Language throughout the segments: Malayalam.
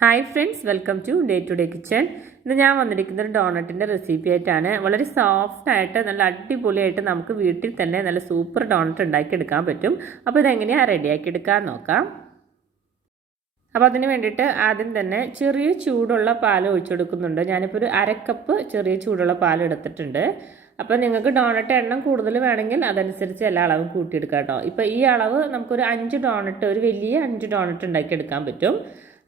Hi friends, welcome to day to day kitchen. ഇന്ന് ഞാൻ വന്നിരിക്കുന്ന ഒരു ഡോണറ്റിൻ്റെ റെസിപ്പി ആയിട്ടാണ്. വളരെ സോഫ്റ്റ് ആയിട്ട് നല്ല അടിപൊളിയായിട്ട് നമുക്ക് വീട്ടിൽ തന്നെ നല്ല സൂപ്പർ ഡോണറ്റ് ഉണ്ടാക്കിയെടുക്കാൻ പറ്റും. അപ്പോൾ ഇതെങ്ങനെയാണ് റെഡിയാക്കി എടുക്കാൻ നോക്കാം. അപ്പോൾ അതിന് വേണ്ടിയിട്ട് ആദ്യം തന്നെ ചെറിയ ചൂടുള്ള പാൽ ഒഴിച്ചെടുക്കുന്നുണ്ട്. ഞാനിപ്പോൾ ഒരു അരക്കപ്പ് ചെറിയ ചൂടുള്ള പാൽ എടുത്തിട്ടുണ്ട്. അപ്പോൾ നിങ്ങൾക്ക് ഡോണറ്റ് എണ്ണം കൂടുതൽ വേണമെങ്കിൽ അതനുസരിച്ച് എല്ലാ അളവും കൂട്ടിയെടുക്കാം കേട്ടോ. ഇപ്പോൾ ഈ അളവ് നമുക്കൊരു 5 ഡോണറ്റ്, ഒരു വലിയ 5 ഡോണറ്റ് ഉണ്ടാക്കിയെടുക്കാൻ പറ്റും.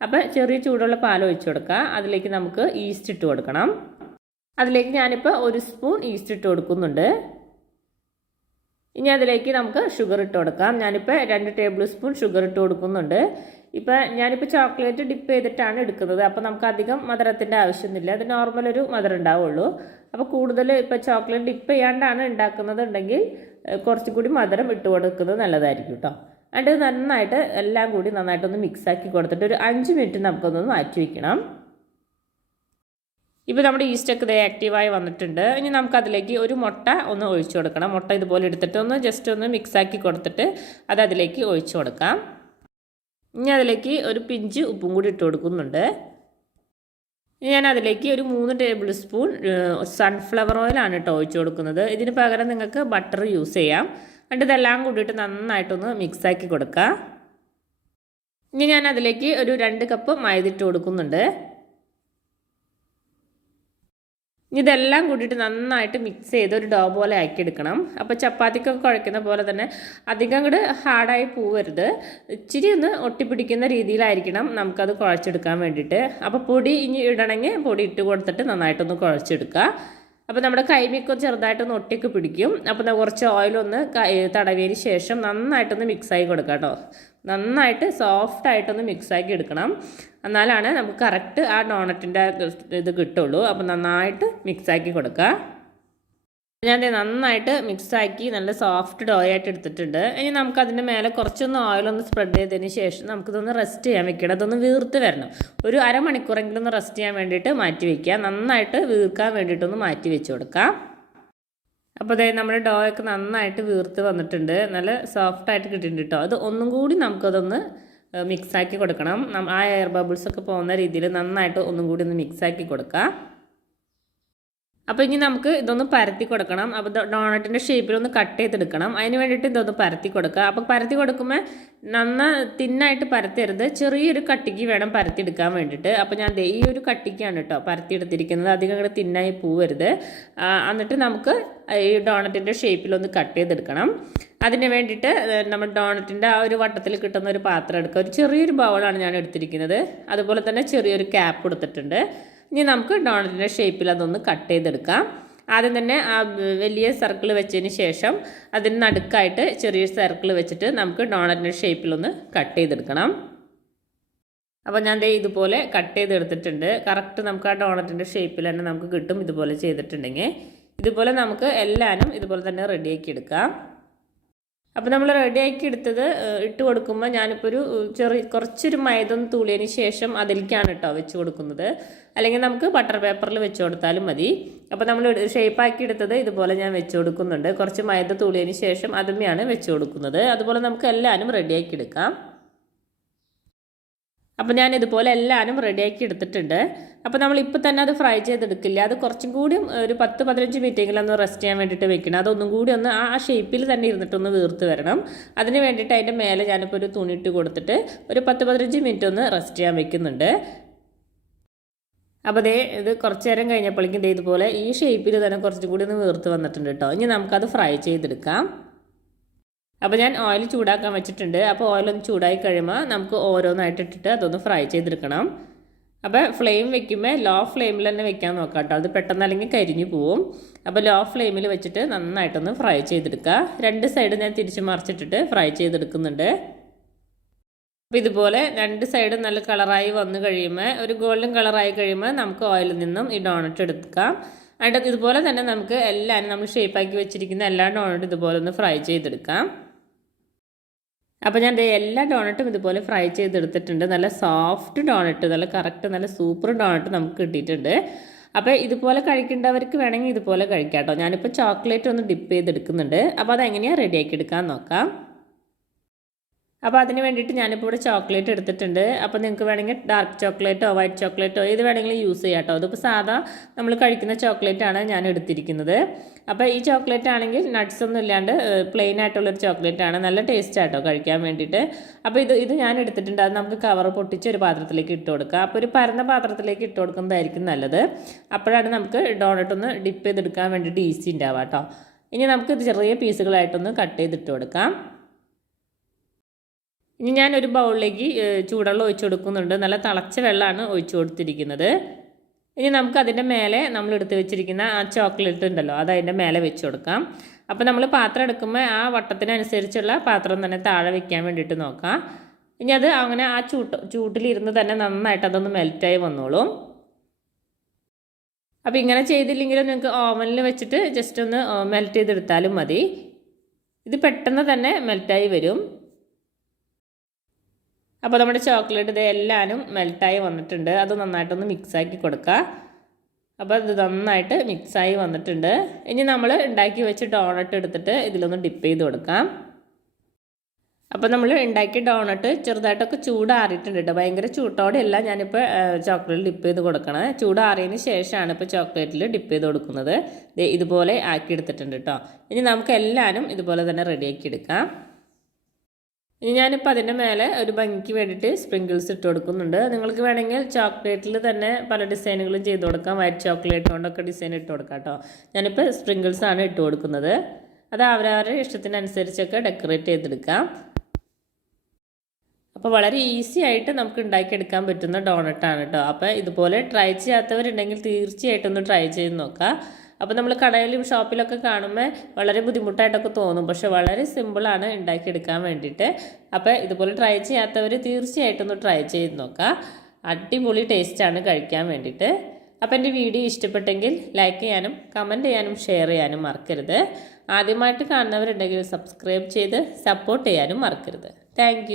അപ്പോൾ ചെറിയ ചൂടുള്ള പാൽ ഒഴിച്ചു കൊടുക്കുക. അതിലേക്ക് നമുക്ക് ഈസ്റ്റ് ഇട്ട് കൊടുക്കണം. അതിലേക്ക് ഞാനിപ്പോൾ 1 സ്പൂൺ ഈസ്റ്റ് ഇട്ട് കൊടുക്കുന്നുണ്ട്. ഇനി അതിലേക്ക് നമുക്ക് ഷുഗർ ഇട്ട് കൊടുക്കാം. ഞാനിപ്പോൾ 2 ടേബിൾ സ്പൂൺ ഷുഗർ ഇട്ട് കൊടുക്കുന്നുണ്ട്. ഞാനിപ്പോൾ ചോക്ലേറ്റ് ഡിപ്പ് ചെയ്തിട്ടാണ് എടുക്കുന്നത്. അപ്പോൾ നമുക്ക് അധികം മധുരത്തിൻ്റെ ആവശ്യമൊന്നുമില്ല. അത് നോർമൽ ഒരു മധുരം ഉണ്ടാവുള്ളൂ. അപ്പോൾ കൂടുതൽ ഇപ്പോൾ ചോക്ലേറ്റ് ഡിപ്പ് ചെയ്യാണ്ടാണ് ഉണ്ടാക്കുന്നത് ഉണ്ടെങ്കിൽ കുറച്ചും കൂടി മധുരം ഇട്ട് കൊടുക്കുന്നത് നല്ലതായിരിക്കും കേട്ടോ. എന്നിട്ട് നന്നായിട്ട് എല്ലാം കൂടി നന്നായിട്ടൊന്ന് മിക്സാക്കി കൊടുത്തിട്ട് ഒരു 5 മിനിറ്റ് നമുക്കൊന്ന് മാറ്റി വയ്ക്കണം. ഇപ്പോൾ നമ്മുടെ ഈസ്റ്റൊക്കെ ഇത് ആക്റ്റീവായി വന്നിട്ടുണ്ട്. ഇനി നമുക്കതിലേക്ക് ഒരു മുട്ട ഒന്ന് ഒഴിച്ചു കൊടുക്കണം. മുട്ട ഇതുപോലെ എടുത്തിട്ട് ഒന്ന് ജസ്റ്റ് ഒന്ന് മിക്സാക്കി കൊടുത്തിട്ട് അത് അതിലേക്ക് ഒഴിച്ചു കൊടുക്കാം. ഇനി അതിലേക്ക് ഒരു പിഞ്ച് ഉപ്പും കൂടി ഇട്ട് കൊടുക്കുന്നുണ്ട്. ഇനി ഞാൻ അതിലേക്ക് ഒരു 3 ടേബിൾ സ്പൂൺ സൺഫ്ലവർ ഓയിലാണ് കേട്ടോ ഒഴിച്ചു കൊടുക്കുന്നത്. ഇതിന് പകരം നിങ്ങൾക്ക് ബട്ടർ യൂസ് ചെയ്യാം. എന്നിട്ട് ഇതെല്ലാം കൂടിയിട്ട് നന്നായിട്ടൊന്ന് മിക്സാക്കി കൊടുക്കുക. ഇനി ഞാൻ അതിലേക്ക് ഒരു 2 കപ്പ് മൈദ ഇട്ട് കൊടുക്കുന്നുണ്ട്. ഇനി ഇതെല്ലാം കൂടിയിട്ട് നന്നായിട്ട് മിക്സ് ചെയ്ത് ഒരു ഡോ പോലെ ആക്കിയെടുക്കണം. അപ്പോൾ ചപ്പാത്തിക്കൊക്കെ കുഴക്കുന്ന പോലെ തന്നെ അധികം അങ്ങോട്ട് ഹാർഡായി പോവരുത്. ഇച്ചിരി ഒന്ന് ഒട്ടിപ്പിടിക്കുന്ന രീതിയിലായിരിക്കണം നമുക്കത് കുഴച്ചെടുക്കാൻ വേണ്ടിയിട്ട്. അപ്പോൾ പൊടി ഇനി ഇടണമെങ്കിൽ പൊടി ഇട്ട് കൊടുത്തിട്ട് നന്നായിട്ടൊന്ന് കുഴച്ചെടുക്കുക. അപ്പോൾ നമ്മുടെ കൈമിക്ക് ചെറുതായിട്ടൊന്ന് ഒട്ടിയൊക്കെ പിടിക്കും. അപ്പോൾ കുറച്ച് ഓയിലൊന്ന് തടവിയതിന് ശേഷം നന്നായിട്ടൊന്ന് മിക്സാക്കി കൊടുക്കുക കേട്ടോ. നന്നായിട്ട് സോഫ്റ്റായിട്ടൊന്ന് മിക്സാക്കി എടുക്കണം. എന്നാലാണ് നമുക്ക് കറക്റ്റ് ആ ഡോണറ്റിൻ്റെ ഇത് കിട്ടുള്ളൂ. അപ്പോൾ നന്നായിട്ട് മിക്സാക്കി കൊടുക്കുക. ഞാൻ നന്നായിട്ട് മിക്സാക്കി നല്ല സോഫ്റ്റ് ഡോ ആയിട്ട് എടുത്തിട്ടുണ്ട്. ഇനി നമുക്കതിൻ്റെ മേലെ കുറച്ചൊന്ന് ഓയിലൊന്ന് സ്പ്രെഡ് ചെയ്തതിന് ശേഷം നമുക്കിതൊന്ന് റെസ്റ്റ് ചെയ്യാൻ വെക്കണം. അതൊന്ന് വീർത്ത് വരണം. ഒരു അരമണിക്കൂറെങ്കിലും ഒന്ന് റെസ്റ്റ് ചെയ്യാൻ വേണ്ടിയിട്ട് മാറ്റി വയ്ക്കുക. നന്നായിട്ട് വീർക്കാൻ വേണ്ടിയിട്ടൊന്ന് മാറ്റി വെച്ച് കൊടുക്കാം. അപ്പോൾ അതായത് നമ്മുടെ ഡോ ഒക്കെ നന്നായിട്ട് വീർത്ത് വന്നിട്ടുണ്ട്. നല്ല സോഫ്റ്റായിട്ട് കിട്ടിയിട്ടുണ്ട് കേട്ടോ. അത് ഒന്നും കൂടി നമുക്കതൊന്ന് മിക്സാക്കി കൊടുക്കണം. ആ എയർ ബബിൾസൊക്കെ പോകുന്ന രീതിയിൽ നന്നായിട്ട് ഒന്നും കൂടി ഒന്ന് മിക്സാക്കി കൊടുക്കാം. അപ്പോൾ ഇനി നമുക്ക് ഇതൊന്ന് പരത്തി കൊടുക്കണം. അപ്പോൾ ഡോണറ്റിൻ്റെ ഷേപ്പിലൊന്ന് കട്ട് ചെയ്തെടുക്കണം. അതിന് വേണ്ടിയിട്ട് ഇതൊന്ന് പരത്തി കൊടുക്കുക. അപ്പോൾ പരത്തി കൊടുക്കുമ്പോൾ തിന്നായിട്ട് പരത്തരുത്. ചെറിയൊരു കട്ടിക്ക് വേണം പരത്തിയെടുക്കാൻ വേണ്ടിയിട്ട്. അപ്പോൾ ഞാൻ ഈ ഒരു കട്ടിക്കാണ് കേട്ടോ പരത്തിയെടുത്തിരിക്കുന്നത്. അധികം കൂടെ തിന്നായി പോവരുത്. എന്നിട്ട് നമുക്ക് ഈ ഡോണറ്റിൻ്റെ ഷേപ്പിലൊന്ന് കട്ട് ചെയ്തെടുക്കണം. അതിന് വേണ്ടിയിട്ട് നമ്മൾ ഡോണറ്റിൻ്റെ ആ ഒരു വട്ടത്തിൽ കിട്ടുന്ന ഒരു പാത്രം എടുക്കുക. ഒരു ചെറിയൊരു ബൗളാണ് ഞാൻ എടുത്തിരിക്കുന്നത്. അതുപോലെ തന്നെ ചെറിയൊരു ക്യാപ്പ് കൊടുത്തിട്ടുണ്ട്. ഇനി നമുക്ക് ഡോണറ്റിൻ്റെ ഷേപ്പിൽ അതൊന്ന് കട്ട് ചെയ്തെടുക്കാം. ആദ്യം തന്നെ ആ വലിയ സർക്കിൾ വെച്ചതിന് ശേഷം അതിന് നടുക്കായിട്ട് ചെറിയ സർക്കിൾ വെച്ചിട്ട് നമുക്ക് ഡോണറ്റിൻ്റെ ഷേപ്പിലൊന്ന് കട്ട് ചെയ്തെടുക്കണം. അപ്പോൾ ഞാൻ ഇതുപോലെ കട്ട് ചെയ്തെടുത്തിട്ടുണ്ട്. കറക്റ്റ് നമുക്ക് ആ ഡോണറ്റിൻ്റെ ഷേപ്പിൽ തന്നെ നമുക്ക് കിട്ടും. ഇതുപോലെ ചെയ്തിട്ടുണ്ടെങ്കിൽ ഇതുപോലെ നമുക്ക് എല്ലാനും ഇതുപോലെ തന്നെ റെഡിയാക്കി എടുക്കാം. അപ്പോൾ നമ്മൾ റെഡിയാക്കി എടുത്തത് ഇട്ട് കൊടുക്കുമ്പോൾ ഞാനിപ്പോൾ ഒരു കുറച്ചൊരു മൈദ ഒന്ന് തൂളിയതിന് ശേഷം അതിലേക്കാണ് കേട്ടോ വെച്ച് കൊടുക്കുന്നത്. അല്ലെങ്കിൽ നമുക്ക് ബട്ടർ പേപ്പറിൽ വെച്ച് കൊടുത്താലും മതി. അപ്പോൾ നമ്മൾ ഷേപ്പാക്കി എടുത്തത് ഇതുപോലെ ഞാൻ വെച്ച് കൊടുക്കുന്നുണ്ട്. കുറച്ച് മൈദ തൂളിയതിന് ശേഷം അതുമ്മയാണ് വെച്ച് കൊടുക്കുന്നത്. അതുപോലെ നമുക്ക് എല്ലാനും റെഡിയാക്കി എടുക്കാം. അപ്പോൾ ഞാൻ ഇതുപോലെ എല്ലാനും റെഡിയാക്കി എടുത്തിട്ടുണ്ട്. അപ്പോൾ നമ്മളിപ്പോൾ തന്നെ അത് ഫ്രൈ ചെയ്തെടുക്കില്ല. അത് കുറച്ചും കൂടി ഒരു 10-15 മിനിറ്റെങ്കിലും ഒന്ന് റെസ്റ്റ് ചെയ്യാൻ വേണ്ടിയിട്ട് വെക്കണം. അതൊന്നും കൂടി ഒന്ന് ആ ഷേപ്പിൽ തന്നെ ഇരുന്നിട്ടൊന്ന് വീർത്ത് വരണം. അതിന് വേണ്ടിയിട്ട് അതിൻ്റെ മേലെ ഞാനിപ്പോൾ ഒരു തുണി ഇട്ട് കൊടുത്തിട്ട് ഒരു 10-15 മിനിറ്റ് ഒന്ന് റെസ്റ്റ് ചെയ്യാൻ വെക്കുന്നുണ്ട്. അപ്പോൾ ഇത് കുറച്ച് നേരം കഴിഞ്ഞപ്പോഴേക്കും ഇതുപോലെ ഈ ഷേപ്പിൽ തന്നെ കുറച്ചും കൂടി ഒന്ന് വീർത്ത് വന്നിട്ടുണ്ട് കേട്ടോ. ഇനി നമുക്കത് ഫ്രൈ ചെയ്തെടുക്കാം. അപ്പോൾ ഞാൻ ഓയിൽ ചൂടാക്കാൻ വെച്ചിട്ടുണ്ട്. അപ്പോൾ ഓയിലൊന്ന് ചൂടായി കഴിയുമ്പോൾ നമുക്ക് ഓരോന്നായിട്ട് ഇട്ടിട്ട് അതൊന്ന് ഫ്രൈ ചെയ്തെടുക്കണം. അപ്പോൾ ഫ്ലെയിം വെക്കുമ്പോൾ ലോ ഫ്ലെയിമിൽ തന്നെ വെക്കാൻ നോക്കാം കേട്ടോ. അത് പെട്ടെന്ന് അല്ലെങ്കിൽ കരിഞ്ഞു പോവും. അപ്പോൾ ലോ ഫ്ലെയിമിൽ വെച്ചിട്ട് നന്നായിട്ടൊന്ന് ഫ്രൈ ചെയ്തെടുക്കുക. 2 സൈഡ് ഞാൻ തിരിച്ച് മറിച്ചിട്ടിട്ട് ഫ്രൈ ചെയ്തെടുക്കുന്നുണ്ട്. അപ്പോൾ ഇതുപോലെ 2 സൈഡും നല്ല കളറായി വന്നു കഴിയുമ്പോൾ ഒരു ഗോൾഡൻ കളറായി കഴിയുമ്പോൾ നമുക്ക് ഓയിലിൽ നിന്നും ഈ ഡോണറ്റ് എടുക്കാം. എന്നിട്ട് ഇതുപോലെ തന്നെ നമുക്ക് എല്ലാവരും നമ്മൾ ഷേപ്പാക്കി വെച്ചിരിക്കുന്ന എല്ലാ ഡോണറ്റും ഇതുപോലെ ഒന്ന് ഫ്രൈ ചെയ്തെടുക്കാം. അപ്പോൾ ഞാൻ എല്ലാ ഡോണറ്റും ഇതുപോലെ ഫ്രൈ ചെയ്തെടുത്തിട്ടുണ്ട്. നല്ല സോഫ്റ്റ് ഡോണറ്റ്, നല്ല കറക്റ്റ് നല്ല സൂപ്പർ ഡോണറ്റ് നമുക്ക് കിട്ടിയിട്ടുണ്ട്. അപ്പോൾ ഇതുപോലെ കഴിക്കേണ്ടവർക്ക് വേണമെങ്കിൽ ഇതുപോലെ കഴിക്കാം കേട്ടോ. ഞാനിപ്പോൾ ചോക്ലേറ്റ് ഒന്ന് ഡിപ്പ് ചെയ്തെടുക്കുന്നുണ്ട്. അപ്പോൾ അതെങ്ങനെയാണ് റെഡിയാക്കി എടുക്കാൻ നോക്കാം. അപ്പോൾ അതിന് വേണ്ടിയിട്ട് ഞാനിപ്പോൾ ഇവിടെ ചോക്ലേറ്റ് എടുത്തിട്ടുണ്ട്. അപ്പോൾ നിങ്ങൾക്ക് വേണമെങ്കിൽ ഡാർക്ക് ചോക്ലേറ്റോ വൈറ്റ് ചോക്ലേറ്റോ ഏത് വേണമെങ്കിലും യൂസ് ചെയ്യാം കേട്ടോ. അതിപ്പോൾ സാധാ നമ്മൾ കഴിക്കുന്ന ചോക്ലേറ്റാണ് ഞാൻ എടുത്തിരിക്കുന്നത്. അപ്പോൾ ഈ ചോക്ലേറ്റ് ആണെങ്കിൽ നട്ട്സ് ഒന്നും ഇല്ലാണ്ട് പ്ലെയിൻ ആയിട്ടുള്ളൊരു ചോക്ലേറ്റാണ്. നല്ല ടേസ്റ്റ് ആട്ടോ കഴിക്കാൻ വേണ്ടിയിട്ട്. അപ്പോൾ ഇത് ഞാൻ എടുത്തിട്ടുണ്ട്. അത് നമുക്ക് കവർ പൊട്ടിച്ച് ഒരു പാത്രത്തിലേക്ക് ഇട്ട് കൊടുക്കാം. അപ്പോൾ ഒരു പരന്ന പാത്രത്തിലേക്ക് ഇട്ട് കൊടുക്കുന്നതായിരിക്കും നല്ലത്. അപ്പോഴാണ് നമുക്ക് ഡോണട്ട് ഒന്ന് ഡിപ്പ് ചെയ്തെടുക്കാൻ വേണ്ടിയിട്ട് ഈസി ഉണ്ടാവുക കേട്ടോ. ഇനി നമുക്ക് ഇത് ചെറിയ പീസുകളായിട്ടൊന്ന് കട്ട് ചെയ്തിട്ട് കൊടുക്കാം. ഇനി ഞാനൊരു ബൗളിലേക്ക് ചൂടുവെള്ളം ഒഴിച്ചു കൊടുക്കുന്നുണ്ട്. നല്ല തിളച്ച വെള്ളമാണ് ഒഴിച്ചു കൊടുത്തിരിക്കുന്നത്. ഇനി നമുക്ക് അതിൻ്റെ മേലെ നമ്മൾ എടുത്ത് വെച്ചിരിക്കുന്ന ആ ചോക്ലേറ്റ് ഉണ്ടല്ലോ അത് അതിൻ്റെ മേലെ വെച്ച് കൊടുക്കാം. അപ്പോൾ നമ്മൾ പാത്രം എടുക്കുമ്പോൾ ആ വട്ടത്തിനനുസരിച്ചുള്ള പാത്രം തന്നെ താഴെ വെക്കാൻ വേണ്ടിയിട്ട് നോക്കാം. ഇനി അത് അങ്ങനെ ആ ചൂട്ടിലിരുന്ന് തന്നെ നന്നായിട്ട് അതൊന്ന് മെൽറ്റായി വന്നോളും. അപ്പോൾ ഇങ്ങനെ ചെയ്തില്ലെങ്കിലും നിങ്ങൾക്ക് ഓവനിൽ വെച്ചിട്ട് ജസ്റ്റ് ഒന്ന് മെൽറ്റ് ചെയ്തെടുത്താലും മതി. ഇത് പെട്ടെന്ന് തന്നെ മെൽറ്റായി വരും. അപ്പോൾ നമ്മുടെ ചോക്ലേറ്റ് ഇത് എല്ലാവരും മെൽറ്റായി വന്നിട്ടുണ്ട്. അത് നന്നായിട്ടൊന്ന് മിക്സാക്കി കൊടുക്കുക. അപ്പോൾ ഇത് നന്നായിട്ട് മിക്സായി വന്നിട്ടുണ്ട്. ഇനി നമ്മൾ ഉണ്ടാക്കി വെച്ച് ഡോണട്ട് എടുത്തിട്ട് ഇതിലൊന്ന് ഡിപ്പ് ചെയ്ത് കൊടുക്കാം. അപ്പോൾ നമ്മൾ ഉണ്ടാക്കിയ ഡോണട്ട് ചെറുതായിട്ടൊക്കെ ചൂടാറിയിട്ടുണ്ട് കേട്ടോ. ഭയങ്കര ചൂട്ടോടെയല്ല ഞാനിപ്പോൾ ചോക്ലേറ്റ് ഡിപ്പ് ചെയ്ത് കൊടുക്കണം. ചൂടാറിയതിന് ശേഷമാണ് ഇപ്പോൾ ചോക്ലേറ്റിൽ ഡിപ്പ് ചെയ്ത് കൊടുക്കുന്നത്. ഇതുപോലെ ആക്കി എടുത്തിട്ടുണ്ട് കേട്ടോ. ഇനി നമുക്ക് എല്ലാവരും ഇതുപോലെ തന്നെ റെഡിയാക്കി എടുക്കാം. ഇനി ഞാനിപ്പോൾ അതിൻ്റെ മേലെ ഒരു ഭംഗിക്ക് വേണ്ടിയിട്ട് സ്പ്രിങ്കിൾസ് ഇട്ട് കൊടുക്കുന്നുണ്ട്. നിങ്ങൾക്ക് വേണമെങ്കിൽ ചോക്ലേറ്റിൽ തന്നെ പല ഡിസൈനുകളും ചെയ്ത് കൊടുക്കാം. വൈറ്റ് ചോക്ലേറ്റ് കൊണ്ടൊക്കെ ഡിസൈൻ ഇട്ട് കൊടുക്കാം കേട്ടോ. ഞാനിപ്പോൾ സ്പ്രിങ്കിൾസാണ് ഇട്ട് കൊടുക്കുന്നത്. അത് അവരവരുടെ ഇഷ്ടത്തിനനുസരിച്ചൊക്കെ ഡെക്കറേറ്റ് ചെയ്തെടുക്കാം. അപ്പോൾ വളരെ ഈസി ആയിട്ട് നമുക്ക് ഉണ്ടാക്കിയെടുക്കാൻ പറ്റുന്ന ഡോണട്ടാണ് കേട്ടോ. അപ്പോൾ ഇതുപോലെ ട്രൈ ചെയ്യാത്തവരുണ്ടെങ്കിൽ തീർച്ചയായിട്ടും ഒന്ന് ട്രൈ ചെയ്ത് നോക്കാം. അപ്പോൾ നമ്മൾ കടയിലും ഷോപ്പിലൊക്കെ കാണുമ്പോൾ വളരെ ബുദ്ധിമുട്ടായിട്ടൊക്കെ തോന്നും. പക്ഷേ വളരെ സിമ്പിളാണ് ഉണ്ടാക്കിയെടുക്കാൻ വേണ്ടിയിട്ട്. അപ്പോൾ ഇതുപോലെ ട്രൈ ചെയ്യാത്തവർ തീർച്ചയായിട്ടും ഒന്ന് ട്രൈ ചെയ്ത് നോക്കാം. അടിപൊളി ടേസ്റ്റാണ് കഴിക്കാൻ വേണ്ടിയിട്ട്. അപ്പോൾ എൻ്റെ വീഡിയോ ഇഷ്ടപ്പെട്ടെങ്കിൽ ലൈക്ക് ചെയ്യാനും കമൻറ്റ് ചെയ്യാനും ഷെയർ ചെയ്യാനും മറക്കരുത്. ആദ്യമായിട്ട് കാണുന്നവരുണ്ടെങ്കിൽ സബ്സ്ക്രൈബ് ചെയ്ത് സപ്പോർട്ട് ചെയ്യാനും മറക്കരുത്. താങ്ക്